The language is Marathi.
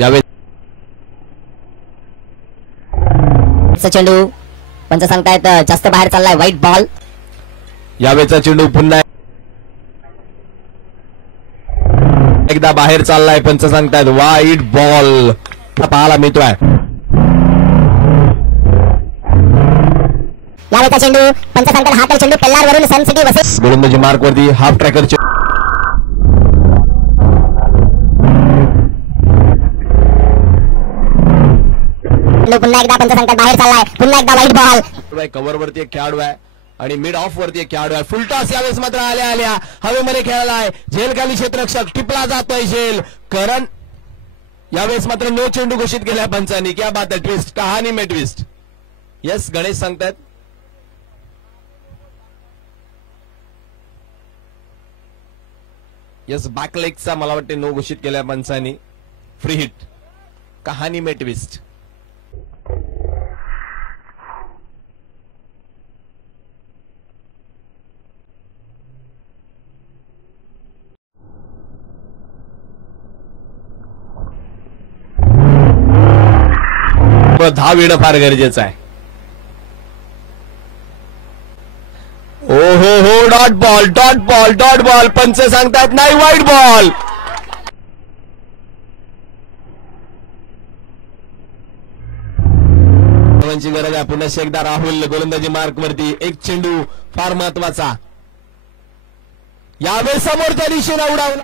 यावेळेचा चेंडू पंच सांगतायत जास्त बाहेर चाललाय, वाईट बॉल. यावेळेचा चेंडू पुन्हा एकदा बाहेर चाललाय, पंच सांगतायत वाईट बॉल पाहायला मिळतोय. यावेळेचा चेंडू पंच सांगतायत हात चेंडू पेल्लार वरून सन सिटी वर्सेस गोलंदाजी मार्क वरती हाफ ट्रॅकर. पुन्हा एकदा पंच सांगतायत बाहेर चाललाय, पुन्हा एकदा वाईट बॉल. कव्हर वरती एक खेळाडू आहे आणि मिड ऑफ वरती एक खेळाडू आहे. फुलटॉस यावेळेस मात्र आल्या हवेमध्ये खेळालाय. झेलखाली क्षेत्ररक्षक टिपला जातोय झेल. करण यावेळेस मात्र नो चेंडू घोषित केलाय पंचांनी. क्या बात आहे, ट्विस्ट, कहाणी में ट्विस्ट. यस गणेश सांगतायत यस बॅकलेगचा मला वाटते नो घोषित केलाय पंचांनी. फ्री हिट, कहाणी में ट्विस्ट. धाव येणं फार गरजेचं आहे. ओ हो dot ball, dot ball, dot ball. पंच सांगतात नाही, वाईट बॉल. ची गरज आहे. पुन्हा एकदा राहुल गोलंदाजी मार्क वरती. एक चेंडू फार महत्वाचा. यावेळेस समोरच्या दिशेला उडावला.